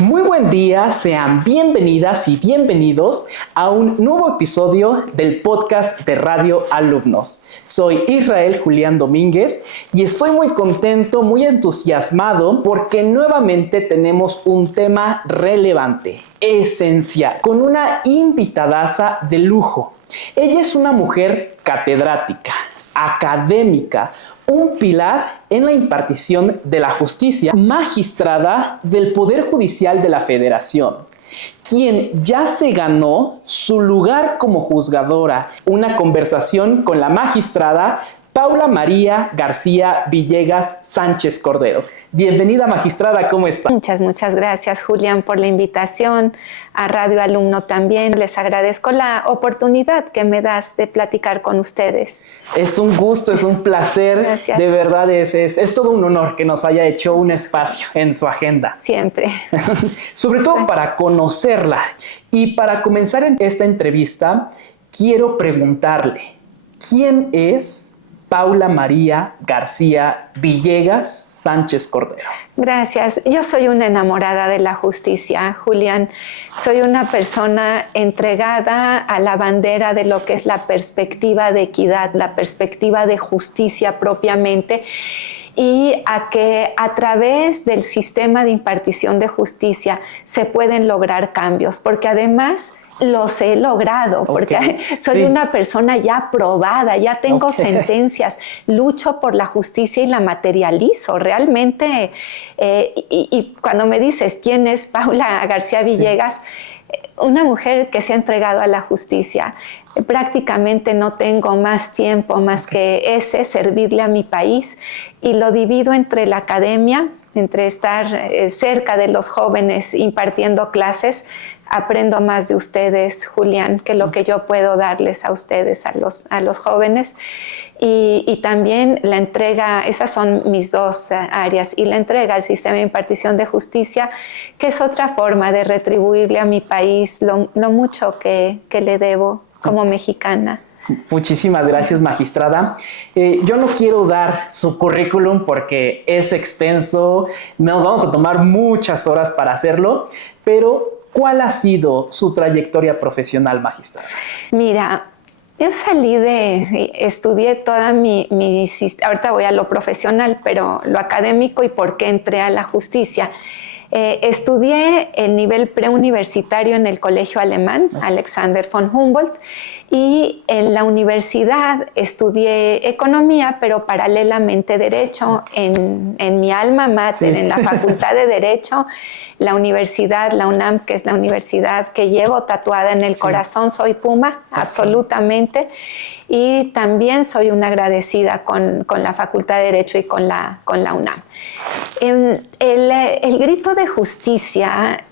Muy buen día, sean bienvenidas y bienvenidos a un nuevo episodio del podcast de Radio Alumnos. Soy Israel Julián Domínguez y estoy muy contento, muy entusiasmado porque nuevamente tenemos un tema relevante, esencial, con una invitadaza de lujo. Ella es una mujer catedrática, académica, un pilar en la impartición de la justicia, magistrada del Poder Judicial de la Federación, quien ya se ganó su lugar como juzgadora. Una conversación con la magistrada Paula María García Villegas Sánchez Cordero. Bienvenida, magistrada, ¿cómo está? Muchas gracias, Julián, por la invitación. A Radio Alumno también. Les agradezco la oportunidad que me das de platicar con ustedes. Es un gusto, es un placer. Gracias. De verdad, es todo un honor que nos haya hecho un espacio en su agenda. Siempre. Sobre todo para conocerla. Y para comenzar en esta entrevista, quiero preguntarle, ¿quién es Paula María García Villegas Sánchez Cordero? Gracias. Yo soy una enamorada de la justicia, Julián. Soy una persona entregada a la bandera de lo que es la perspectiva de equidad, la perspectiva de justicia propiamente, y a que a través del sistema de impartición de justicia se pueden lograr cambios, porque además los he logrado, porque soy una persona ya probada, ya tengo sentencias, lucho por la justicia y la materializo realmente. Y cuando me dices quién es Paula García Villegas, una mujer que se ha entregado a la justicia. Prácticamente no tengo más tiempo más que ese, servirle a mi país, y lo divido entre la academia, entre estar cerca de los jóvenes impartiendo clases. Aprendo más de ustedes, Julián, que lo que yo puedo darles a ustedes, a los jóvenes. Y también la entrega, esas son mis dos áreas, y la entrega al sistema de impartición de justicia, que es otra forma de retribuirle a mi país lo mucho que le debo como mexicana. Muchísimas gracias, magistrada. Yo no quiero dar su currículum porque es extenso, nos vamos a tomar muchas horas para hacerlo, pero ¿cuál ha sido su trayectoria profesional, magistrada? Mira, yo estudié toda ahorita voy a lo profesional, pero lo académico y por qué entré a la justicia. Estudié el nivel preuniversitario en el Colegio Alemán, Alexander von Humboldt, y en la universidad estudié economía, pero paralelamente derecho en mi alma mater, en la Facultad de Derecho, la universidad, la UNAM, que es la universidad que llevo tatuada en el corazón. Soy Puma, absolutamente, y también soy una agradecida con la Facultad de Derecho y con la UNAM. El grito de justicia,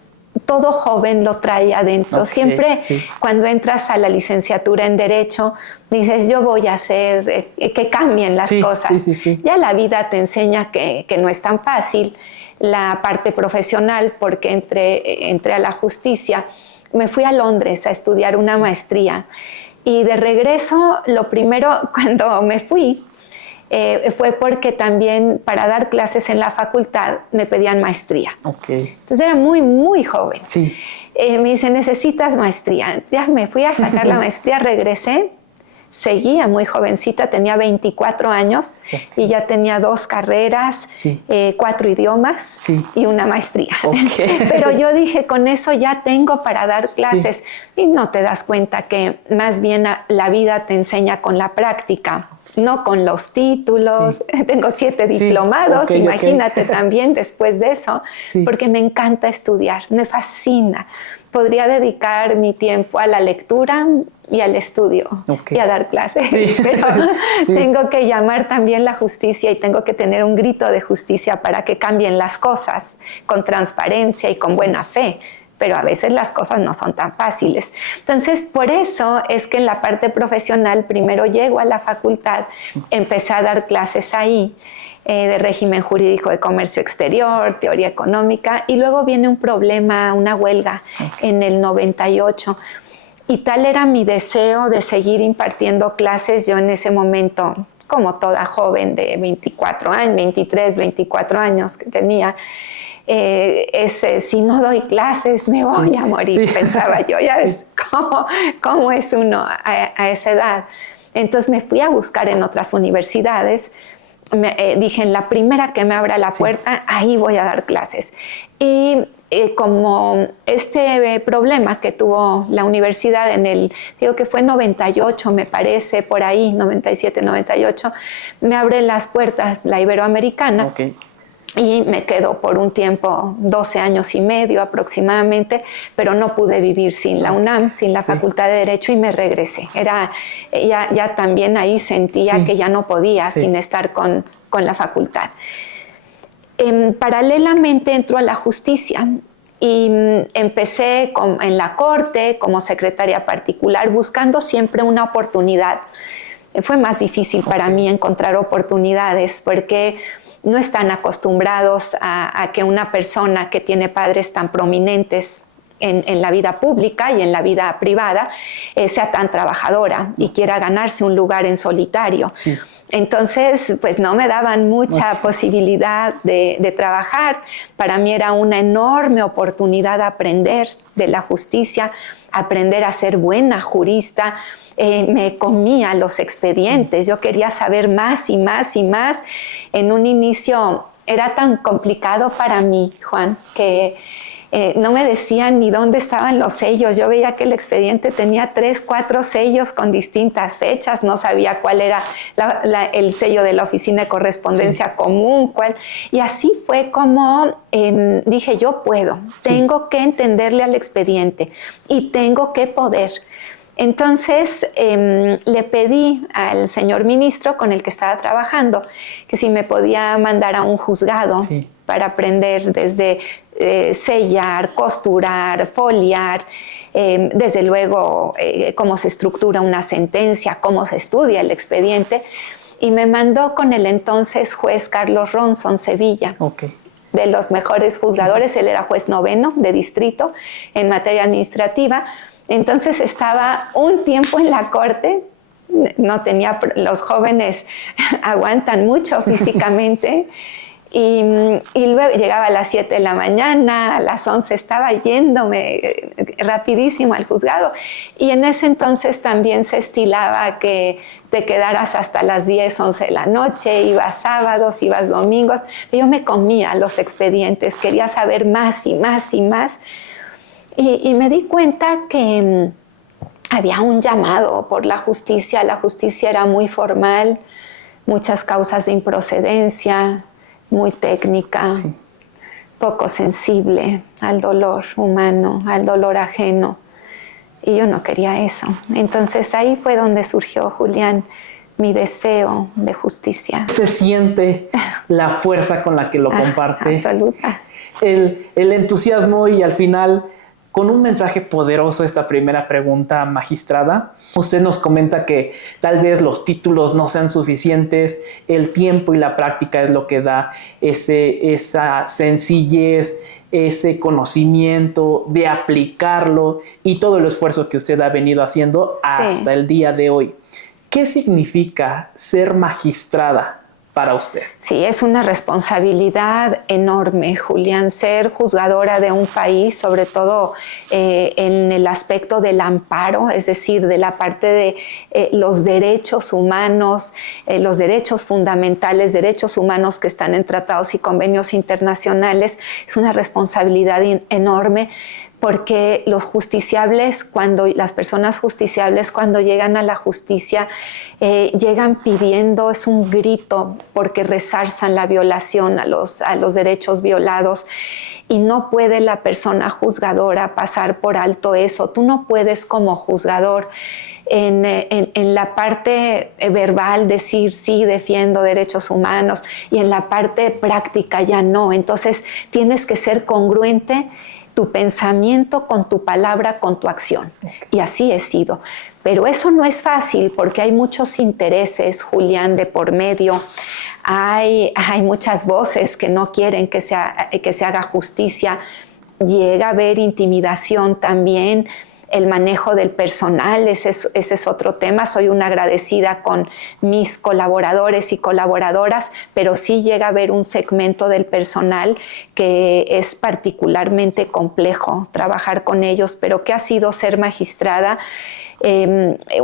todo joven lo trae adentro. Siempre cuando entras a la licenciatura en Derecho, dices, yo voy a hacer que cambien las cosas. Ya la vida te enseña que no es tan fácil. La parte profesional, porque entré a la justicia, me fui a Londres a estudiar una maestría. Y de regreso, lo primero cuando me fui, fue porque también para dar clases en la facultad me pedían maestría. Entonces era muy, muy joven. Me dicen, necesitas maestría. Ya me fui a sacar la maestría, regresé, seguía muy jovencita, tenía 24 años y ya tenía 2 carreras, 4 idiomas y una maestría. Pero yo dije, con eso ya tengo para dar clases. Y no te das cuenta que más bien la vida te enseña con la práctica, no con los títulos. Tengo 7 diplomados, imagínate también después de eso, porque me encanta estudiar, me fascina. Podría dedicar mi tiempo a la lectura y al estudio y a dar clases, pero tengo que llamar también la justicia y tengo que tener un grito de justicia para que cambien las cosas con transparencia y con buena fe. Pero a veces las cosas no son tan fáciles. Entonces, por eso es que en la parte profesional primero llego a la facultad, empecé a dar clases ahí, de régimen jurídico de comercio exterior, teoría económica, y luego viene un problema, una huelga en el 98. Y tal era mi deseo de seguir impartiendo clases. Yo en ese momento, como toda joven de 24 años, 23, 24 años que tenía, si no doy clases me voy a morir, pensaba yo. Ya ves cómo es uno a esa edad. Entonces me fui a buscar en otras universidades. Dije, en la primera que me abra la puerta, ahí voy a dar clases. Y como este problema que tuvo la universidad digo que fue en 98, me parece, por ahí, 97, 98, me abre las puertas la Iberoamericana. Okay. Y me quedo por un tiempo, 12 años y medio aproximadamente, pero no pude vivir sin la UNAM, sin la Facultad de Derecho, y me regresé. Ya también ahí sentía que ya no podía sin estar con la facultad. Paralelamente entró a la justicia y empecé en la corte como secretaria particular, buscando siempre una oportunidad. Fue más difícil para mí encontrar oportunidades porque no están acostumbrados a que una persona que tiene padres tan prominentes en la vida pública y en la vida privada sea tan trabajadora y quiera ganarse un lugar en solitario. Sí. Entonces, pues no me daban mucha posibilidad de trabajar. Para mí era una enorme oportunidad aprender de la justicia, aprender a ser buena jurista. Me comía los expedientes, yo quería saber más y más y más. En un inicio era tan complicado para mí, Juan, que no me decían ni dónde estaban los sellos. Yo veía que el expediente tenía 3, 4 sellos con distintas fechas, no sabía cuál era el sello de la oficina de correspondencia común, y así fue como dije, yo puedo, tengo que entenderle al expediente y tengo que poder. Entonces le pedí al señor ministro con el que estaba trabajando que si me podía mandar a un juzgado para aprender desde sellar, costurar, foliar, desde luego cómo se estructura una sentencia, cómo se estudia el expediente, y me mandó con el entonces juez Carlos Ronson Sevilla. De los mejores juzgadores, él era juez noveno de distrito en materia administrativa. Entonces estaba un tiempo en la corte, los jóvenes aguantan mucho físicamente, y luego llegaba a las 7 de la mañana, a las 11 estaba yéndome rapidísimo al juzgado, y en ese entonces también se estilaba que te quedaras hasta las 10, 11 de la noche, ibas sábados, ibas domingos. Yo me comía los expedientes, quería saber más y más y más. Y me di cuenta que había un llamado por la justicia era muy formal, muchas causas de improcedencia, muy técnica, poco sensible al dolor humano, al dolor ajeno, y yo no quería eso. Entonces ahí fue donde surgió, Julián, mi deseo de justicia. Se siente la fuerza con la que lo comparte. Absoluta. El entusiasmo, y al final, con un mensaje poderoso, esta primera pregunta, magistrada. Usted nos comenta que tal vez los títulos no sean suficientes, el tiempo y la práctica es lo que da esa sencillez, ese conocimiento de aplicarlo y todo el esfuerzo que usted ha venido haciendo hasta el día de hoy. ¿Qué significa ser magistrada para usted? Sí, es una responsabilidad enorme, Julián, ser juzgadora de un país, sobre todo en el aspecto del amparo, es decir, de la parte de los derechos humanos, los derechos fundamentales, derechos humanos que están en tratados y convenios internacionales. Es una responsabilidad enorme. Porque los justiciables, las personas justiciables cuando llegan a la justicia, llegan pidiendo, es un grito porque resarzan la violación a los derechos violados, y no puede la persona juzgadora pasar por alto eso. Tú no puedes como juzgador en la parte verbal decir sí, defiendo derechos humanos, y en la parte práctica ya no. Entonces tienes que ser congruente tu pensamiento con tu palabra, con tu acción. Y así he sido. Pero eso no es fácil porque hay muchos intereses, Julián, de por medio. Hay muchas voces que no quieren que se haga justicia. Llega a haber intimidación también. el manejo del personal, ese es otro tema. Soy una agradecida con mis colaboradores y colaboradoras, pero sí llega a haber un segmento del personal que es particularmente complejo trabajar con ellos, pero que ha sido ser magistrada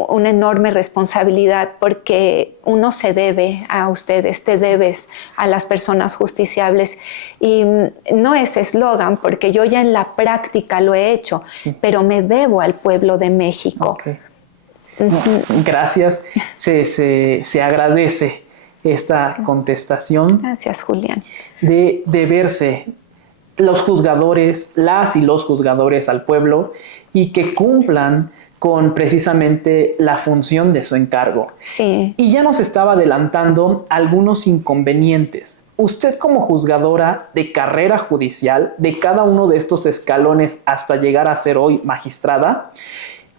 una enorme responsabilidad, porque uno se debe a ustedes, te debes a las personas justiciables, y no es eslogan, porque yo ya en la práctica lo he hecho, sí, pero me debo al pueblo de México. Okay. Gracias, se agradece esta contestación. Gracias, Julián. De deberse los juzgadores, las y los juzgadores al pueblo, y que cumplan con precisamente la función de su encargo. Sí. Y ya nos estaba adelantando algunos inconvenientes. Usted, como juzgadora de carrera judicial, de cada uno de estos escalones hasta llegar a ser hoy magistrada,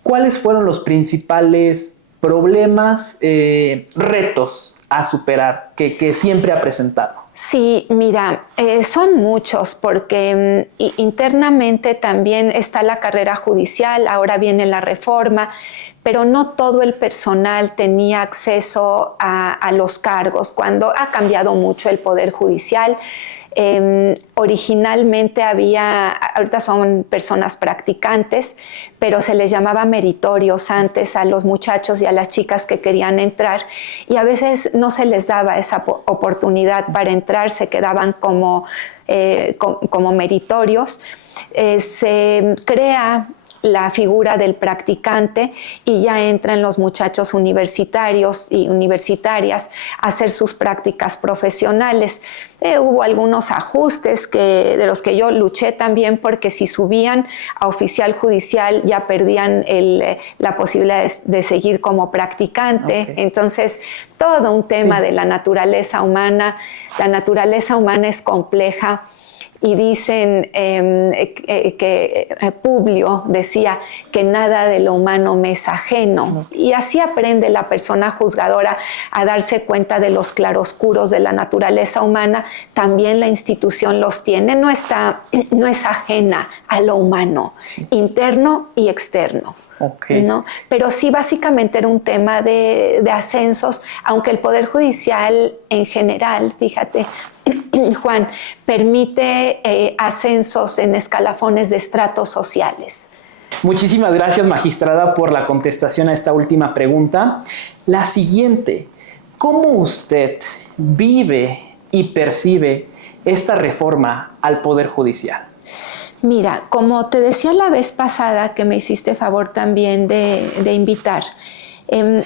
¿cuáles fueron los principales problemas, retos a superar que siempre ha presentado? Sí, mira, son muchos, porque internamente también está la carrera judicial, ahora viene la reforma, pero no todo el personal tenía acceso a los cargos. Cuando ha cambiado mucho el Poder Judicial, originalmente ahorita son personas practicantes, pero se les llamaba meritorios antes a los muchachos y a las chicas que querían entrar, y a veces no se les daba esa oportunidad para entrar, se quedaban como meritorios. Se crea la figura del practicante y ya entran los muchachos universitarios y universitarias a hacer sus prácticas profesionales. Hubo algunos ajustes de los que yo luché también, porque si subían a oficial judicial ya perdían la posibilidad de seguir como practicante. Okay. Entonces, todo un tema de la naturaleza humana. La naturaleza humana es compleja. Y dicen que Publio decía que nada de lo humano me es ajeno. Y así aprende la persona juzgadora a darse cuenta de los claroscuros de la naturaleza humana. También la institución los tiene, no es ajena a lo humano, sí, interno y externo. Okay. ¿No? Pero sí, básicamente era un tema de ascensos, aunque el Poder Judicial en general, fíjate, Juan, permite ascensos en escalafones de estratos sociales. Muchísimas gracias, magistrada, por la contestación a esta última pregunta. La siguiente: ¿cómo usted vive y percibe esta reforma al Poder Judicial? Mira, como te decía la vez pasada, que me hiciste favor también de invitar,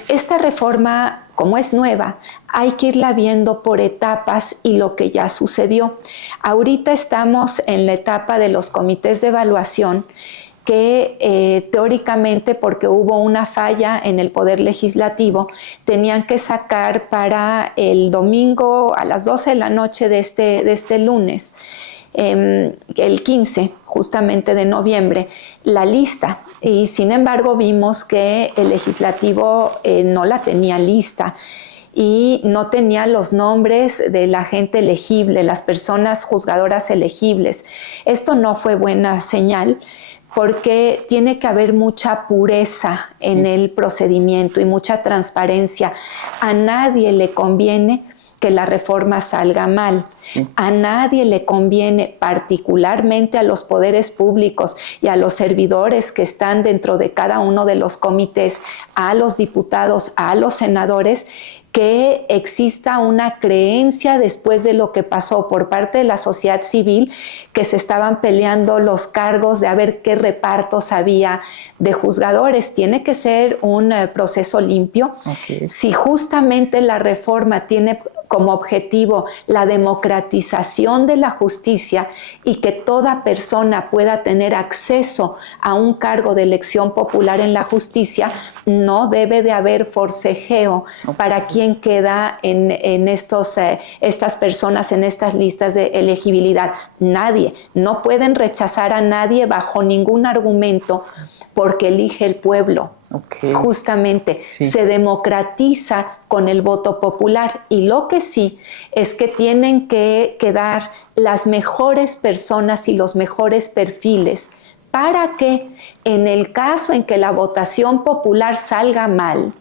esta reforma, como es nueva, hay que irla viendo por etapas y lo que ya sucedió. Ahorita estamos en la etapa de los comités de evaluación, que teóricamente, porque hubo una falla en el Poder Legislativo, tenían que sacar para el domingo a las 12 de la noche de este lunes, el 15 justamente de noviembre, la lista, y sin embargo vimos que el legislativo no la tenía lista y no tenía los nombres de la gente elegible, las personas juzgadoras elegibles. Esto no fue buena señal, porque tiene que haber mucha pureza en el procedimiento y mucha transparencia. A nadie le conviene que la reforma salga mal. Sí. A nadie le conviene, particularmente a los poderes públicos y a los servidores que están dentro de cada uno de los comités, a los diputados, a los senadores, que exista una creencia después de lo que pasó por parte de la sociedad civil, que se estaban peleando los cargos de a ver qué repartos había de juzgadores. Tiene que ser un proceso limpio. Okay. Si justamente la reforma tiene como objetivo la democratización de la justicia y que toda persona pueda tener acceso a un cargo de elección popular en la justicia, no debe de haber forcejeo para quien queda en estas personas, en estas listas de elegibilidad. Nadie, no pueden rechazar a nadie bajo ningún argumento, porque elige el pueblo. Okay. Justamente se democratiza con el voto popular, y lo que sí es que tienen que quedar las mejores personas y los mejores perfiles para que en el caso en que la votación popular salga mal,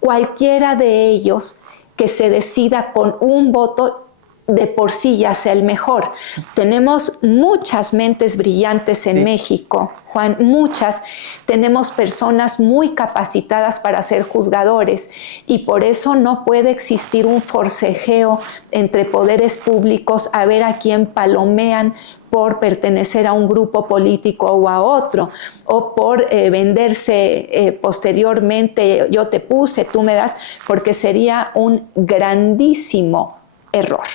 cualquiera de ellos que se decida con un voto de por sí ya sea el mejor. Tenemos muchas mentes brillantes en México, Juan, muchas. Tenemos personas muy capacitadas para ser juzgadores y por eso no puede existir un forcejeo entre poderes públicos a ver a quién palomean por pertenecer a un grupo político o a otro, o por venderse posteriormente, yo te puse, tú me das, porque sería un grandísimo error.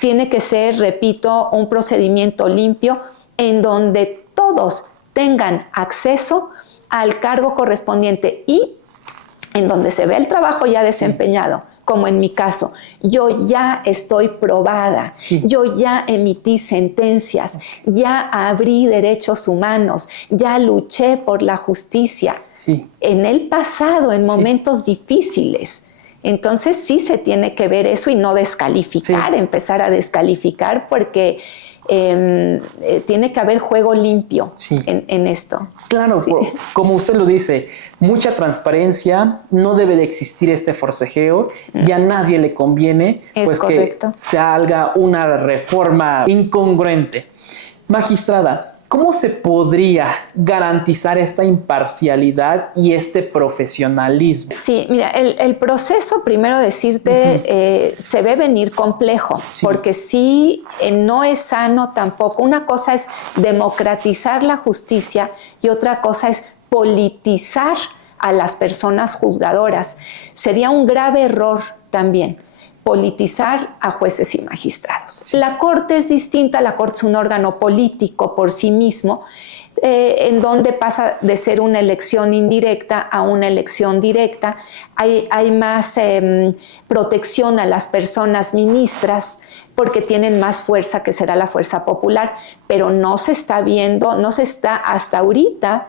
Tiene que ser, repito, un procedimiento limpio en donde todos tengan acceso al cargo correspondiente y en donde se ve el trabajo ya desempeñado, como en mi caso. Yo ya estoy probada, yo ya emití sentencias, ya abrí derechos humanos, ya luché por la justicia. En el pasado, en momentos difíciles. Entonces sí se tiene que ver eso y no descalificar, empezar a descalificar porque tiene que haber juego limpio en esto. Claro, como usted lo dice, mucha transparencia, no debe de existir este forcejeo y a nadie le conviene pues que salga una reforma incongruente. Magistrada, ¿cómo se podría garantizar esta imparcialidad y este profesionalismo? Sí, mira, el proceso, primero decirte, se ve venir complejo, porque sí, no es sano tampoco. Una cosa es democratizar la justicia y otra cosa es politizar a las personas juzgadoras. Sería un grave error también politizar a jueces y magistrados. La Corte es distinta, la Corte es un órgano político por sí mismo, en donde pasa de ser una elección indirecta a una elección directa. Hay más protección a las personas ministras porque tienen más fuerza que será la fuerza popular, pero no se está viendo, no se está hasta ahorita.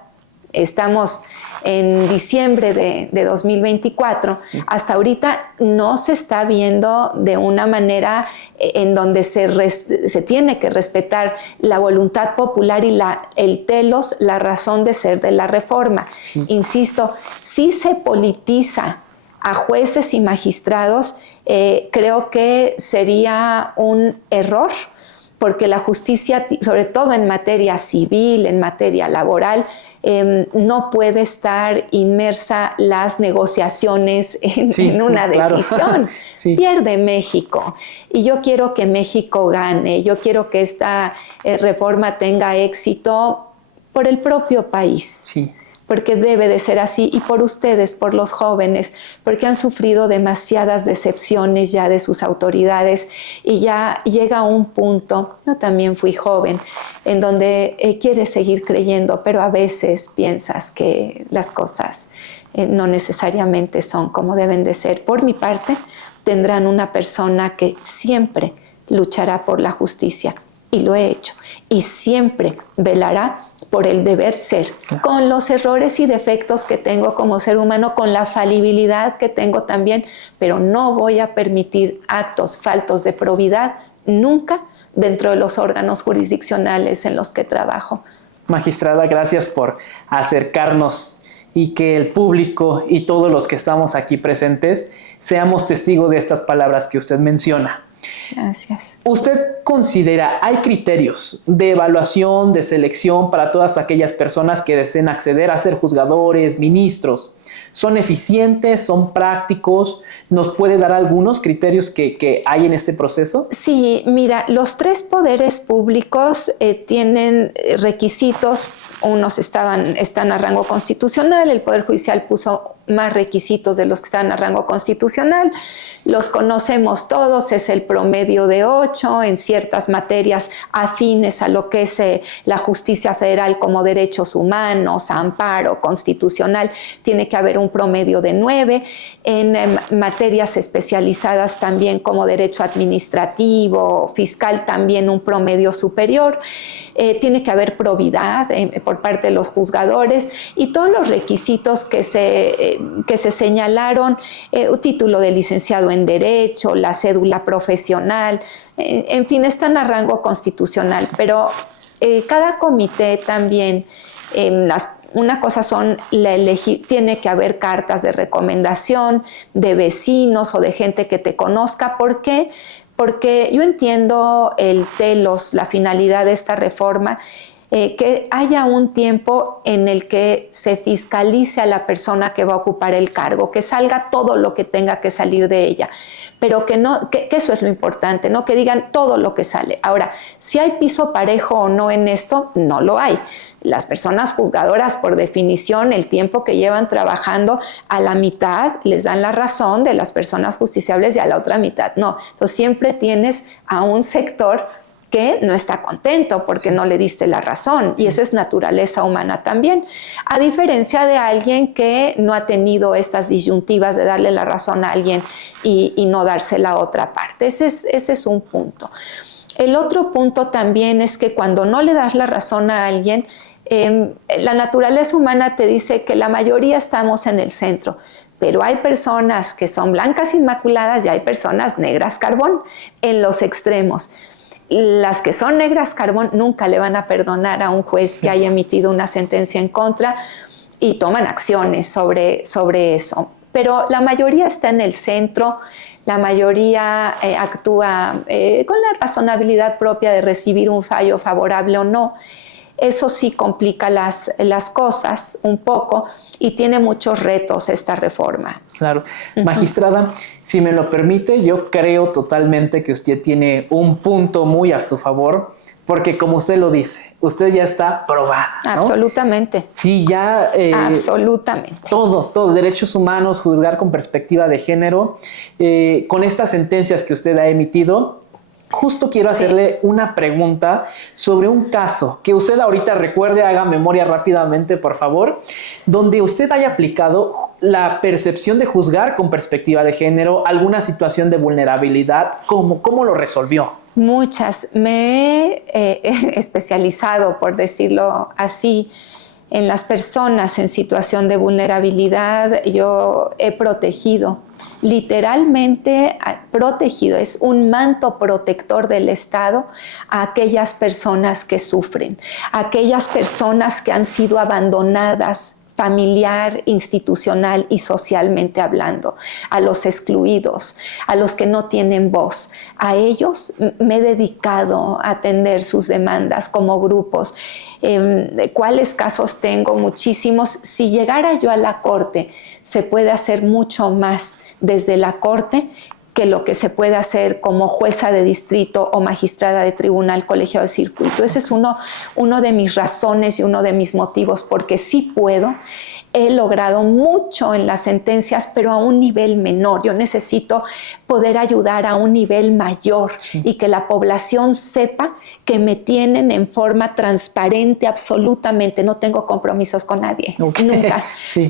Estamos en diciembre de 2024, hasta ahorita no se está viendo de una manera en donde se tiene que respetar la voluntad popular y el telos, la razón de ser de la reforma. Insisto, si se politiza a jueces y magistrados, creo que sería un error, porque la justicia, sobre todo en materia civil, en materia laboral, no puede estar inmersa las negociaciones en una decisión. Pierde México. Y yo quiero que México gane. Yo quiero que esta reforma tenga éxito por el propio país. Porque debe de ser así, y por ustedes, por los jóvenes, porque han sufrido demasiadas decepciones ya de sus autoridades y ya llega un punto, yo también fui joven, en donde quieres seguir creyendo, pero a veces piensas que las cosas no necesariamente son como deben de ser. Por mi parte, tendrán una persona que siempre luchará por la justicia, y lo he hecho, y siempre velará por el deber ser, con los errores y defectos que tengo como ser humano, con la falibilidad que tengo también, pero no voy a permitir actos faltos de probidad nunca dentro de los órganos jurisdiccionales en los que trabajo. Magistrada, gracias por acercarnos y que el público y todos los que estamos aquí presentes seamos testigos de estas palabras que usted menciona. Gracias. ¿Usted considera, hay criterios de evaluación, de selección para todas aquellas personas que deseen acceder a ser juzgadores, ministros? ¿Son eficientes? ¿Son prácticos? ¿Nos puede dar algunos criterios que hay en este proceso? Sí, mira, los tres poderes públicos tienen requisitos. Unos están a rango constitucional, el Poder Judicial puso más requisitos de los que están a rango constitucional, los conocemos todos, es el promedio de 8 en ciertas materias afines a lo que es la justicia federal como derechos humanos, amparo constitucional, tiene que haber un promedio de 9, en materias especializadas también como derecho administrativo, fiscal también un promedio superior, tiene que haber probidad por parte de los juzgadores y todos los requisitos que se señalaron, título de licenciado en Derecho, la cédula profesional, en fin, están a rango constitucional, pero Cada comité también, una cosa tiene que haber cartas de recomendación de vecinos o de gente que te conozca. ¿Por qué? Porque yo entiendo el telos, la finalidad de esta reforma, que haya un tiempo en el que se fiscalice a la persona que va a ocupar el cargo, que salga todo lo que tenga que salir de ella, pero que eso es lo importante, ¿no? Que digan todo lo que sale. Ahora, si hay piso parejo o no en esto, no lo hay. Las personas juzgadoras, por definición, el tiempo que llevan trabajando, a la mitad les dan la razón de las personas justiciables y a la otra mitad no. Entonces siempre tienes a un sector que no está contento porque no le diste la razón, y eso es naturaleza humana también, a diferencia de alguien que no ha tenido estas disyuntivas de darle la razón a alguien y no dársela a otra parte. Ese es un punto. El otro punto también es que cuando no le das la razón a alguien, la naturaleza humana te dice que la mayoría estamos en el centro, pero hay personas que son blancas inmaculadas y hay personas negras carbón en los extremos. Las que son negras carbón nunca le van a perdonar a un juez que haya emitido una sentencia en contra y toman acciones sobre eso. Pero la mayoría está en el centro, la mayoría actúa con la razonabilidad propia de recibir un fallo favorable o no. Eso sí complica las cosas un poco y tiene muchos retos esta reforma. Claro. Magistrada, si me lo permite, yo creo totalmente que usted tiene un punto muy a su favor, porque como usted lo dice, usted ya está probada, ¿no? Absolutamente. Sí, ya... absolutamente. Todo, derechos humanos, juzgar con perspectiva de género, con estas sentencias que usted ha emitido. Justo quiero hacerle una pregunta sobre un caso que usted ahorita recuerde, haga memoria rápidamente, por favor, donde usted haya aplicado la percepción de juzgar con perspectiva de género, alguna situación de vulnerabilidad. ¿Cómo lo resolvió? Muchas. Me he especializado, por decirlo así, en las personas en situación de vulnerabilidad. Yo he protegido, literalmente protegido, es un manto protector del Estado a aquellas personas que sufren, a aquellas personas que han sido abandonadas familiar, institucional y socialmente hablando, a los excluidos, a los que no tienen voz. A ellos me he dedicado a atender sus demandas como grupos. ¿Cuáles casos tengo? Muchísimos. Si llegara yo a la Corte, se puede hacer mucho más desde la Corte que lo que se puede hacer como jueza de distrito o magistrada de tribunal colegiado de circuito. Ese es uno de mis razones y uno de mis motivos, porque sí puedo. He logrado mucho en las sentencias, pero a un nivel menor. Yo necesito poder ayudar a un nivel mayor y que la población sepa que me tienen en forma transparente absolutamente. No tengo compromisos con nadie, nunca,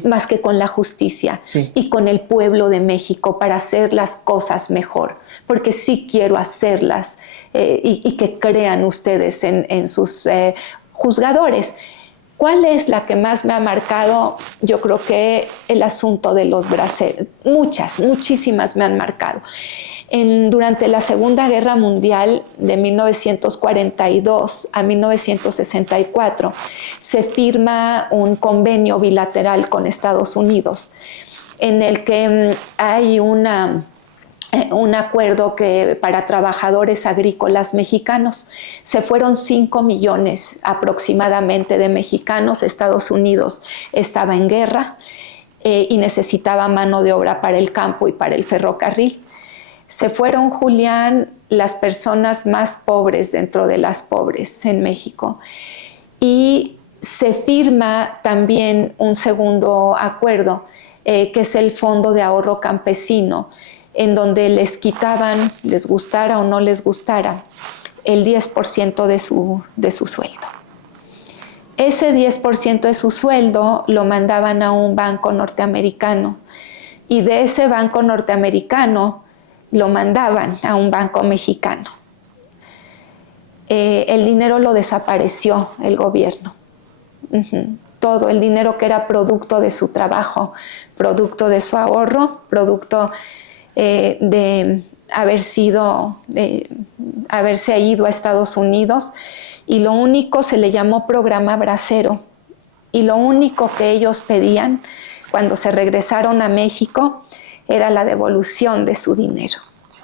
más que con la justicia y con el pueblo de México para hacer las cosas mejor, porque sí quiero hacerlas y que crean ustedes en sus juzgadores. ¿Cuál es la que más me ha marcado? Yo creo que el asunto de los braceros. Muchísimas me han marcado. Durante la Segunda Guerra Mundial, de 1942 a 1964, se firma un convenio bilateral con Estados Unidos, en el que hay un acuerdo que para trabajadores agrícolas mexicanos se fueron 5 millones aproximadamente de mexicanos. Estados Unidos estaba en guerra y necesitaba mano de obra para el campo y para el ferrocarril. Se fueron, Julián, las personas más pobres dentro de las pobres en México, y se firma también un segundo acuerdo que es el Fondo de Ahorro Campesino, en donde les quitaban, les gustara o no les gustara, el 10% de su sueldo. Ese 10% de su sueldo lo mandaban a un banco norteamericano, y de ese banco norteamericano lo mandaban a un banco mexicano. El dinero lo desapareció el gobierno. Todo el dinero que era producto de su trabajo, producto de su ahorro, producto de haberse ido a Estados Unidos. y lo único, se le llamó programa Bracero, y lo único que ellos pedían cuando se regresaron a México era la devolución de su dinero,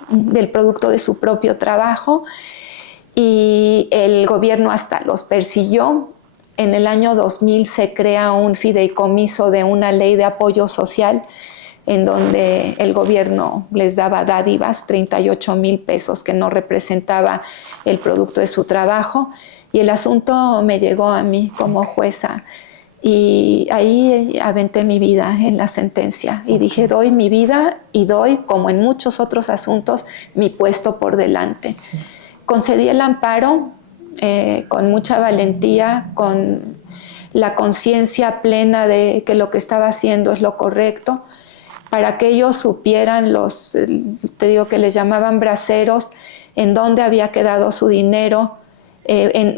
del producto de su propio trabajo, y el gobierno hasta los persiguió. En el año 2000 se crea un fideicomiso de una ley de apoyo social en donde el gobierno les daba dádivas, 38,000 pesos, que no representaba el producto de su trabajo, y el asunto me llegó a mí como jueza, y ahí aventé mi vida en la sentencia y dije, doy mi vida y doy, como en muchos otros asuntos, mi puesto por delante. Sí. Concedí el amparo con mucha valentía, con la conciencia plena de que lo que estaba haciendo es lo correcto, para que ellos supieran, te digo que les llamaban braceros, en dónde había quedado su dinero.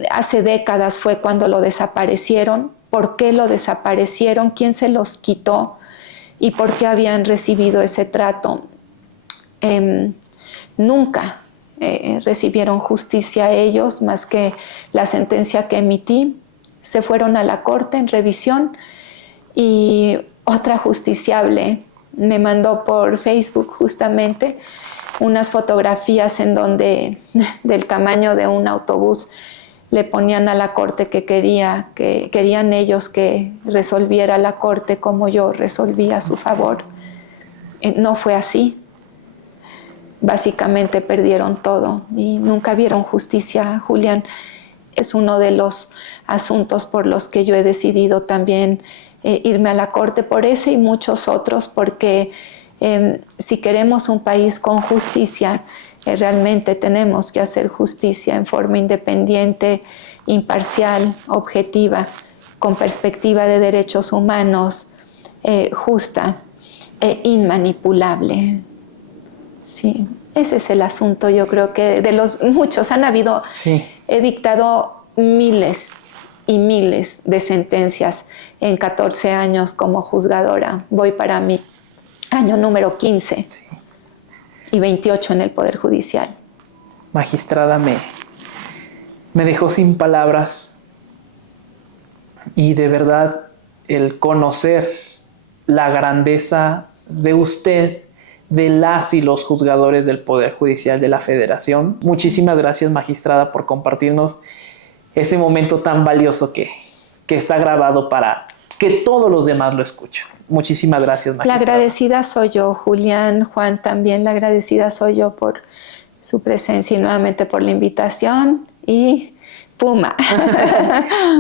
Hace décadas fue cuando lo desaparecieron, por qué lo desaparecieron, quién se los quitó y por qué habían recibido ese trato. Nunca recibieron justicia ellos, más que la sentencia que emití. Se fueron a la corte en revisión y otra justiciable me mandó por Facebook justamente unas fotografías en donde del tamaño de un autobús le ponían a la corte que querían ellos que resolviera la corte como yo resolvía a su favor. No fue así. Básicamente perdieron todo y nunca vieron justicia, Julián. Es uno de los asuntos por los que yo he decidido también irme a la corte, por ese y muchos otros, porque si queremos un país con justicia, realmente tenemos que hacer justicia en forma independiente, imparcial, objetiva, con perspectiva de derechos humanos, justa e inmanipulable. Sí, ese es el asunto. Yo creo que de los muchos han habido, sí. He dictado miles y miles de sentencias en 14 años como juzgadora. Voy para mi año número 15. Sí. Y 28 en el Poder Judicial. Magistrada, me dejó sin palabras, y de verdad el conocer la grandeza de usted, de las y los juzgadores del Poder Judicial de la Federación. Muchísimas gracias, magistrada, por compartirnos este momento tan valioso que está grabado para que todos los demás lo escuchen. Muchísimas gracias, magistrada. La agradecida soy yo, Julián, Juan también, la agradecida soy yo por su presencia y nuevamente por la invitación, y Puma.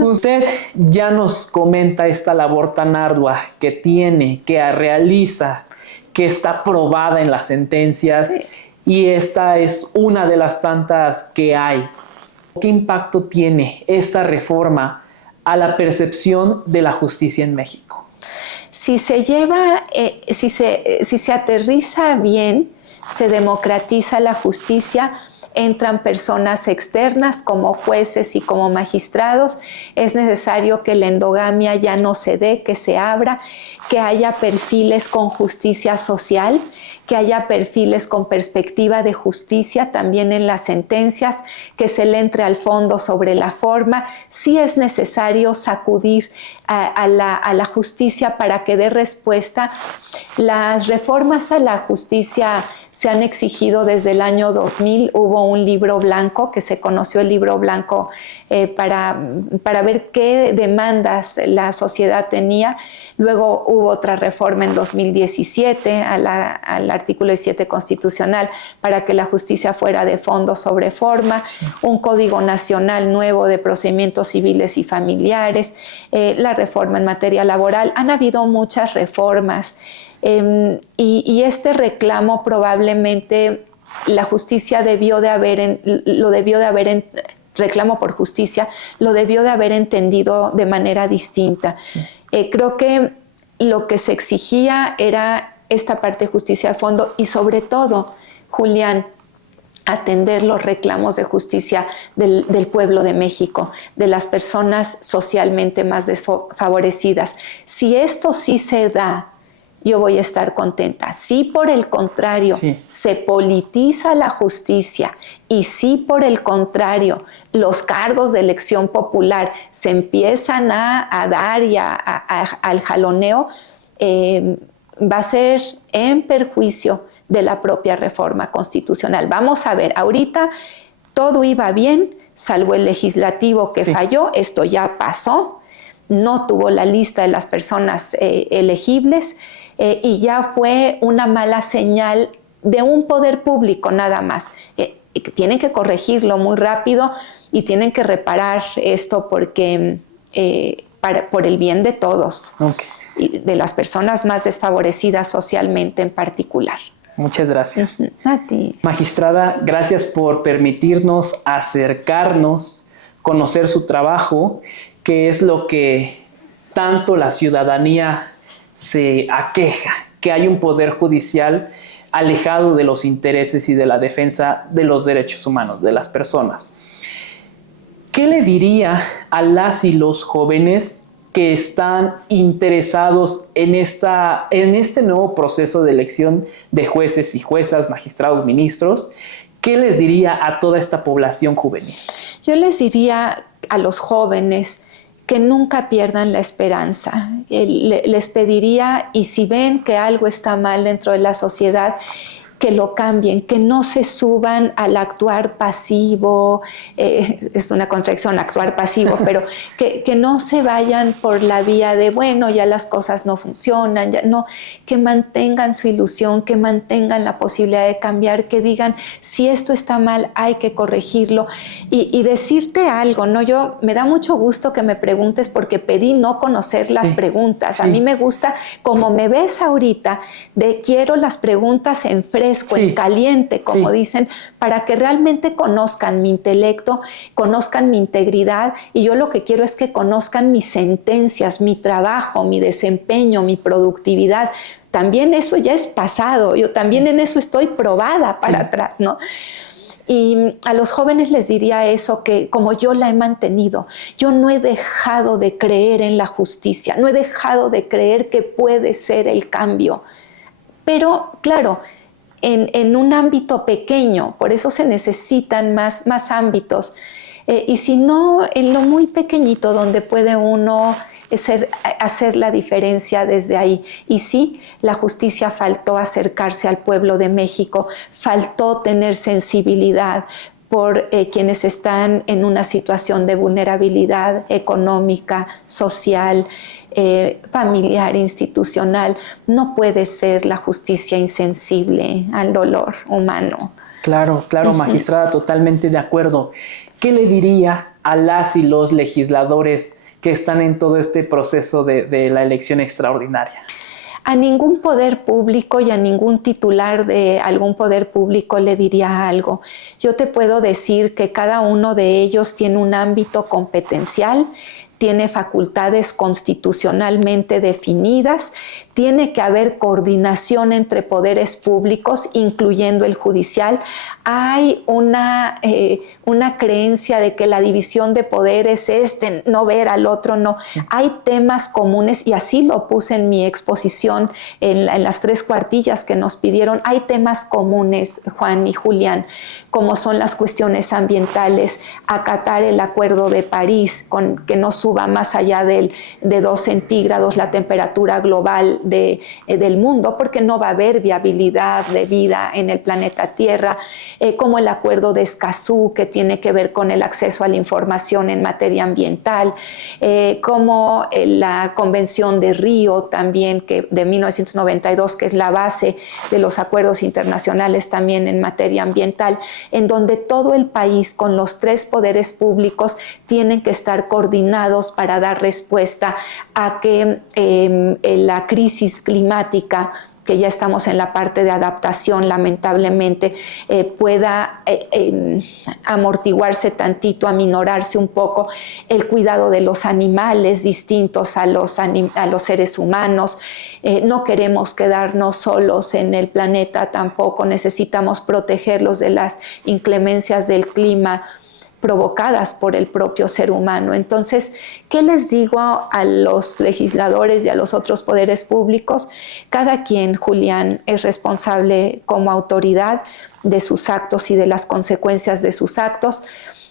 Usted ya nos comenta esta labor tan ardua que tiene, que realiza, que está probada en las sentencias, sí. Y esta es una de las tantas que hay. ¿Qué impacto tiene esta reforma a la percepción de la justicia en México? Si se lleva, si se aterriza bien, se democratiza la justicia, entran personas externas como jueces y como magistrados. Es necesario que la endogamia ya no se dé, que se abra, que haya perfiles con justicia social, que haya perfiles con perspectiva de justicia también en las sentencias, que se le entre al fondo sobre la forma. Sí es necesario sacudir a la justicia para que dé respuesta. Las reformas a la justicia se han exigido desde el año 2000. Hubo un libro blanco, que se conoció el libro blanco para ver qué demandas la sociedad tenía. Luego hubo otra reforma en 2017 al artículo 17 constitucional para que la justicia fuera de fondo sobre forma. Sí. Un código nacional nuevo de procedimientos civiles y familiares, la reforma en materia laboral. Han habido muchas reformas. Y este reclamo probablemente la justicia reclamo por justicia, lo debió de haber entendido de manera distinta. Sí. Creo que lo que se exigía era esta parte de justicia de fondo y sobre todo, Julián, atender los reclamos de justicia del pueblo de México, de las personas socialmente más desfavorecidas. Si esto sí se da, yo voy a estar contenta. Si por el contrario se politiza la justicia y si por el contrario los cargos de elección popular se empiezan a dar y al jaloneo, va a ser en perjuicio de la propia reforma constitucional. Vamos a ver, ahorita todo iba bien, salvo el legislativo que falló, esto ya pasó, no tuvo la lista de las personas elegibles, y ya fue una mala señal de un poder público nada más. Tienen que corregirlo muy rápido y tienen que reparar esto porque por el bien de todos y de las personas más desfavorecidas socialmente en particular. Muchas gracias. A ti. Magistrada, gracias por permitirnos acercarnos, conocer su trabajo, que es lo que tanto la ciudadanía se aqueja, que hay un poder judicial alejado de los intereses y de la defensa de los derechos humanos de las personas. ¿Qué le diría a las y los jóvenes que están interesados en este nuevo proceso de elección de jueces y juezas, magistrados, ministros? ¿Qué les diría a toda esta población juvenil? Yo les diría a los jóvenes que nunca pierdan la esperanza. Les pediría, y si ven que algo está mal dentro de la sociedad, que lo cambien, que no se suban al actuar pasivo, es una contradicción actuar pasivo, pero que no se vayan por la vía de, bueno, ya las cosas no funcionan, ya no, que mantengan su ilusión, que mantengan la posibilidad de cambiar, que digan, si esto está mal, hay que corregirlo. Y decirte algo, ¿no? Me da mucho gusto que me preguntes porque pedí no conocer las preguntas. A mí me gusta, como me ves ahorita, quiero las preguntas en fresco, en caliente, como dicen, para que realmente conozcan mi intelecto, conozcan mi integridad, y yo lo que quiero es que conozcan mis sentencias, mi trabajo, mi desempeño, mi productividad. También eso ya es pasado, yo también en eso estoy probada para atrás, ¿no? Y a los jóvenes les diría eso, que como yo la he mantenido, yo no he dejado de creer en la justicia, no he dejado de creer que puede ser el cambio. Pero, claro, en un ámbito pequeño, por eso se necesitan más ámbitos. Y si no, en lo muy pequeñito donde puede uno hacer la diferencia desde ahí. Y sí, la justicia faltó acercarse al pueblo de México, faltó tener sensibilidad por quienes están en una situación de vulnerabilidad económica, social, familiar, institucional. No puede ser la justicia insensible al dolor humano. Claro, magistrada, totalmente de acuerdo. ¿Qué le diría a las y los legisladores que están en todo este proceso de la elección extraordinaria? A ningún poder público y a ningún titular de algún poder público le diría algo. Yo te puedo decir que cada uno de ellos tiene un ámbito competencial, tiene facultades constitucionalmente definidas, tiene que haber coordinación entre poderes públicos, incluyendo el judicial. Hay una creencia de que la división de poderes es no ver al otro, no. Hay temas comunes, y así lo puse en mi exposición en las 3 cuartillas que nos pidieron. Hay temas comunes, Juan y Julián, como son las cuestiones ambientales, acatar el Acuerdo de París, que no suba más allá de 2 centígrados la temperatura global del mundo, porque no va a haber viabilidad de vida en el planeta Tierra, como el Acuerdo de Escazú, que tiene que ver con el acceso a la información en materia ambiental, como la Convención de Río también, de 1992, que es la base de los acuerdos internacionales también en materia ambiental, en donde todo el país, con los 3 poderes públicos, tienen que estar coordinados para dar respuesta a que la crisis climática, que ya estamos en la parte de adaptación, lamentablemente, pueda amortiguarse tantito, aminorarse un poco, el cuidado de los animales distintos a los seres humanos. No queremos quedarnos solos en el planeta tampoco, necesitamos protegerlos de las inclemencias del clima. provocadas por el propio ser humano. Entonces, ¿qué les digo a los legisladores y a los otros poderes públicos? Cada quien, Julián, es responsable como autoridad de sus actos y de las consecuencias de sus actos.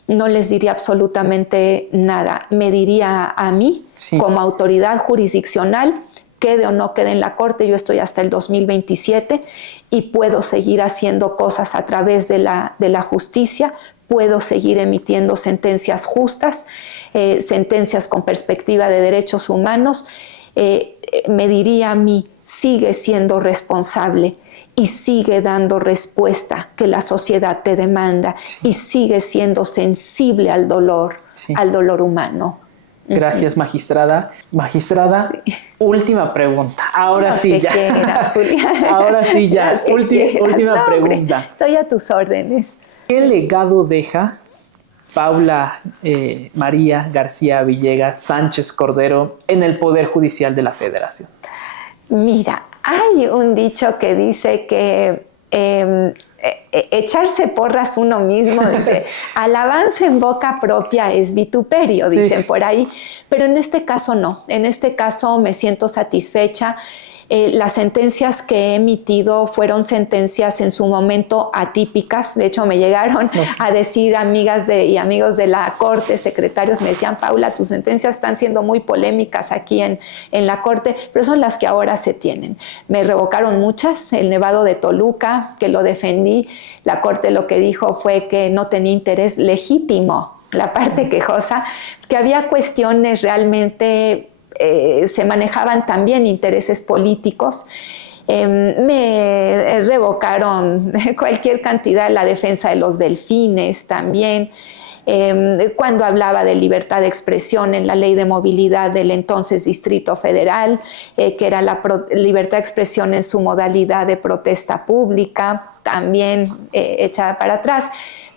No les diría absolutamente nada. Me diría a mí, como autoridad jurisdiccional, quede o no quede en la Corte, yo estoy hasta el 2027 y puedo seguir haciendo cosas a través de la justicia, puedo seguir emitiendo sentencias justas, sentencias con perspectiva de derechos humanos. Me diría a mí, sigue siendo responsable y sigue dando respuesta que la sociedad te demanda y sigue siendo sensible al dolor humano. Gracias, magistrada. Magistrada, última pregunta. Ahora sí, ya. Quieras, Julián. Ahora sí, ya. Última pregunta. Hombre, estoy a tus órdenes. ¿Qué legado deja Paula María García Villegas Sánchez Cordero en el Poder Judicial de la Federación? Mira, hay un dicho que dice que echarse porras uno mismo, dice, alabanza en boca propia es vituperio, dicen por ahí, pero en este caso no, en este caso me siento satisfecha. Las sentencias que he emitido fueron sentencias en su momento atípicas. De hecho, me llegaron a decir amigas y amigos de la Corte, secretarios, me decían, Paula, tus sentencias están siendo muy polémicas aquí en la Corte, pero son las que ahora se tienen. Me revocaron muchas, el Nevado de Toluca, que lo defendí. La Corte lo que dijo fue que no tenía interés legítimo, la parte quejosa, que había cuestiones realmente... se manejaban también intereses políticos. Me revocaron cualquier cantidad, la defensa de los delfines también. Cuando hablaba de libertad de expresión en la ley de movilidad del entonces Distrito Federal, que era la libertad de expresión en su modalidad de protesta pública, también echada para atrás.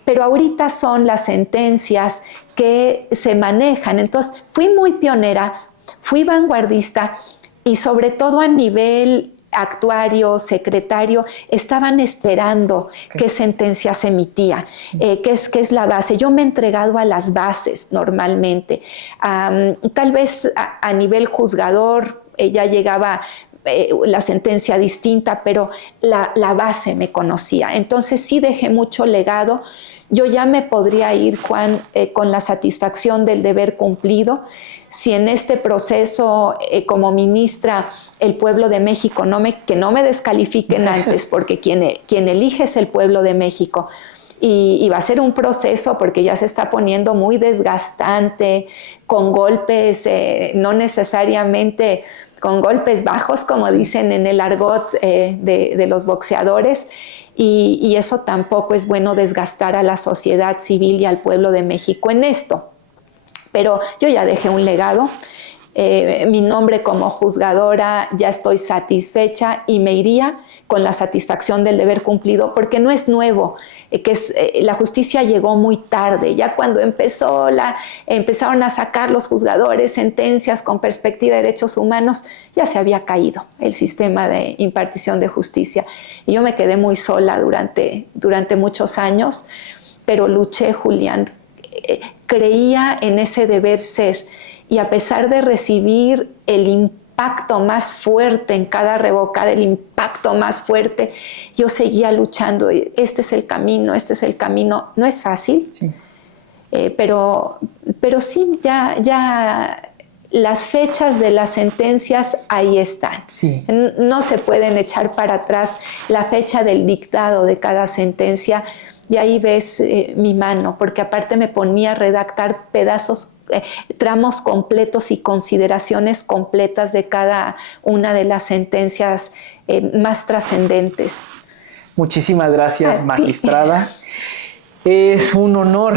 Pero ahorita son las sentencias que se manejan. Entonces, fui muy pionera, fui vanguardista y sobre todo a nivel actuario, secretario, estaban esperando qué sentencia se emitía, qué es la base. Yo me he entregado a las bases normalmente. Tal vez a nivel juzgador ya llegaba la sentencia distinta, pero la base me conocía. Entonces sí dejé mucho legado. Yo ya me podría ir, Juan, con la satisfacción del deber cumplido. Si en este proceso como ministra el pueblo de México, que no me descalifiquen antes, porque quien elige es el pueblo de México. Y va a ser un proceso porque ya se está poniendo muy desgastante, con golpes, no necesariamente con golpes bajos, como dicen en el argot de los boxeadores. Y eso tampoco es bueno, desgastar a la sociedad civil y al pueblo de México en esto. Pero yo ya dejé un legado, mi nombre como juzgadora, ya estoy satisfecha y me iría con la satisfacción del deber cumplido, porque no es nuevo, la justicia llegó muy tarde, ya cuando empezaron a sacar los juzgadores sentencias con perspectiva de derechos humanos, ya se había caído el sistema de impartición de justicia. Y yo me quedé muy sola durante muchos años, pero luché, Julián, creía en ese deber ser y a pesar de recibir el impacto más fuerte en cada revocada, el impacto más fuerte, yo seguía luchando. Este es el camino. No es fácil, sí. Pero sí, ya las fechas de las sentencias ahí están. Sí. No se pueden echar para atrás la fecha del dictado de cada sentencia. Y ahí ves mi mano, porque aparte me ponía a redactar tramos completos y consideraciones completas de cada una de las sentencias más trascendentes. Muchísimas gracias, magistrada. Es un honor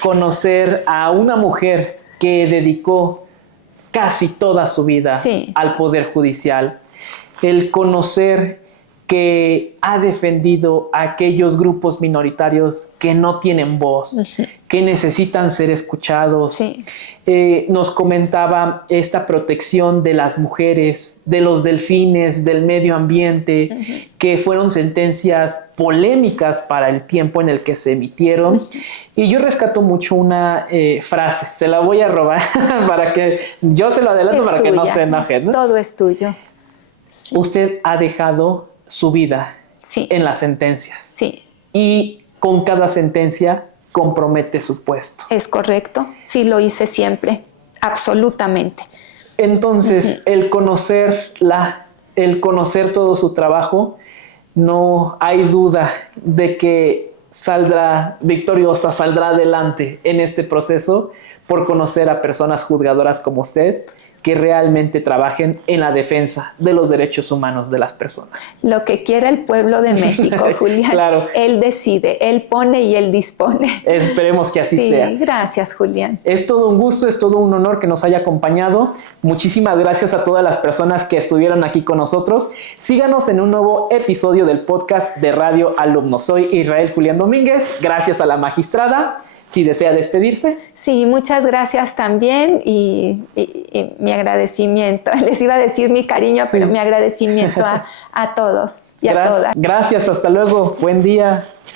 conocer a una mujer que dedicó casi toda su vida al Poder Judicial. El conocer que ha defendido a aquellos grupos minoritarios que no tienen voz, que necesitan ser escuchados. Sí. Nos comentaba esta protección de las mujeres, de los delfines, del medio ambiente, que fueron sentencias polémicas para el tiempo en el que se emitieron. Y yo rescato mucho una frase, se la voy a robar para que yo se lo adelanto para que no se enoje, ¿no? Todo es tuyo. Sí. Usted ha dejado su vida en las sentencias. Sí. Y con cada sentencia compromete su puesto. Es correcto. Sí, lo hice siempre. Absolutamente. Entonces, el conocer todo su trabajo, no hay duda de que saldrá victoriosa, saldrá adelante en este proceso por conocer a personas juzgadoras como usted, que realmente trabajen en la defensa de los derechos humanos de las personas. Lo que quiera el pueblo de México, Julián. Claro. Él decide, él pone y él dispone. Esperemos que así sea. Sí, gracias, Julián. Es todo un gusto, es todo un honor que nos haya acompañado. Muchísimas gracias a todas las personas que estuvieron aquí con nosotros. Síganos en un nuevo episodio del podcast de Radio Alumnos. Soy Israel Julián Domínguez. Gracias a la magistrada. Si desea despedirse. Sí, muchas gracias también y mi agradecimiento. Les iba a decir mi cariño, pero mi agradecimiento a todos y a todas. Gracias, hasta luego. Buen día.